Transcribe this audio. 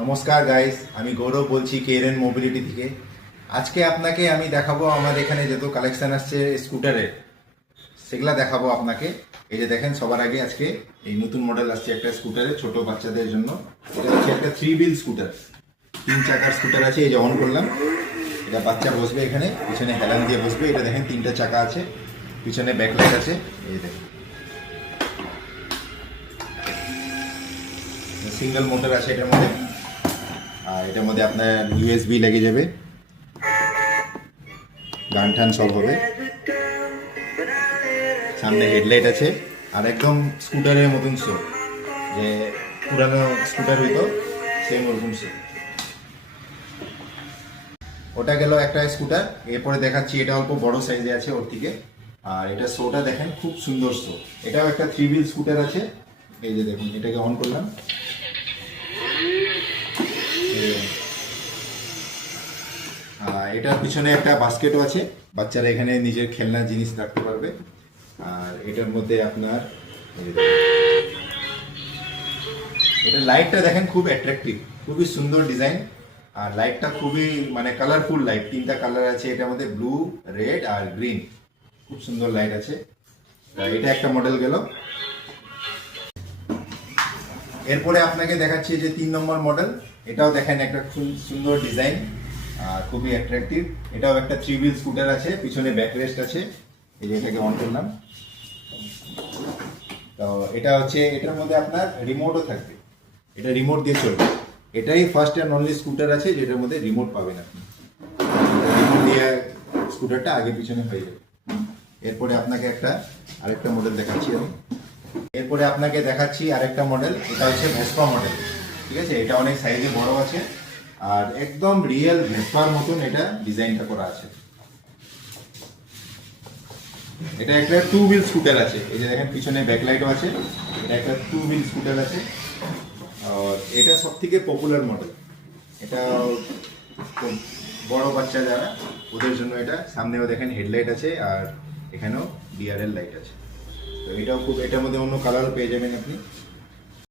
নমস্কার গাইস, আমি গৌরব বলছি কেএরএন মোবিলিটি থেকে। আজকে আপনাকে আমি দেখাবো আমার এখানে যত কালেকশন আসছে স্কুটারের, সেগুলা দেখাবো আপনাকে। এই যে দেখেন, সবার আগে আজকে এই নতুন মডেল আসছে একটা স্কুটারে ছোট বাচ্চাদের জন্য। এটা হচ্ছে একটা 3 হুইল স্কুটার, 3 চাকার স্কুটার আছে। এই যে অন করলাম, এটা বাচ্চা বসবে এখানে, পিছনে হেলান দিয়ে বসবে। এটা দেখেন 3টা চাকা আছে, পিছনে ব্যাকলাইট আছে। এই দেখেন সিঙ্গেল মোটর আছে এটার মধ্যে, আর এটার মধ্যে আপনার ইউএসবি লেগে যাবে, গান টান সব হবে। সামনে হেডলাইট আছে, আর একদম স্কুটারের মতন শো, যে পুরানো স্কুটার হইতো সেম ওরকম শো। ওটা গেল একটা স্কুটার। এরপরে দেখাচ্ছি, এটা অল্প বড় সাইজে আছে ওর থেকে। আর এটা শোটা দেখেন, খুব সুন্দর শো। এটাও একটা 3 হুইল স্কুটার আছে। এই যে দেখুন, এটাকে অন করলাম, এটার পিছনে একটা বাস্কেটও আছে, বাচ্চারা এখানে নিজের খেলনার জিনিস রাখতে পারবে। আর এটার মধ্যে আপনার এটা লাইটটা দেখেন, খুব অ্যাট্রাকটিভ, খুবই সুন্দর ডিজাইন। আর লাইটটা খুবই মানে কালারফুল লাইট, 3টা কালার আছে এটার মধ্যে, ব্লু, রেড আর গ্রিন। খুব সুন্দর লাইট আছে। এটা একটা মডেল গেল। এরপরে আপনাকে দেখাচ্ছি যে 3 নম্বর মডেল। এটাও দেখেন একটা খুব সুন্দর ডিজাইন আর খুবই অ্যাট্রাকটিভ। এটাও একটা 3 হুইল স্কুটার আছে, পিছনে ব্যাকরেস্ট আছে। এই যে এটাকে অন করলাম, তো এটা হচ্ছে, এটার মধ্যে আপনার রিমোটও থাকবে, এটা রিমোট দিয়ে চলবে। এটাই ফার্স্ট অ্যান্ড অনলি স্কুটার আছে যেটার মধ্যে রিমোট পাবেন আপনি। রিমোট দিয়ে স্কুটারটা আগে পিছনে হয়ে যাবে। এরপরে আপনাকে আরেকটা মডেল দেখাচ্ছি আমি। এরপরে আপনাকে দেখাচ্ছি আরেকটা মডেল, এটা হচ্ছে ভেসপা মডেল। ঠিক আছে, এটা অনেক সাইজে বড় আছে, আর একদম রিয়েল ভেসপার মতন এটা ডিজাইনটা করা আছে। এটা একটা 2 হুইল স্কুটার আছে। এই যে দেখেন, পিছনে ব্যাকলাইটও আছে। এটা একটা 2 হুইল স্কুটার আছে, আর এটা সব থেকে পপুলার মডেল। এটা খুব বড় বাচ্চা যারা, ওদের জন্য এটা। সামনেও দেখেন হেডলাইট আছে, আর এখানেও ডিআরএল লাইট আছে। তো এটাও খুব, এটার মধ্যে অন্য কালারও পেয়ে যাবেন আপনি।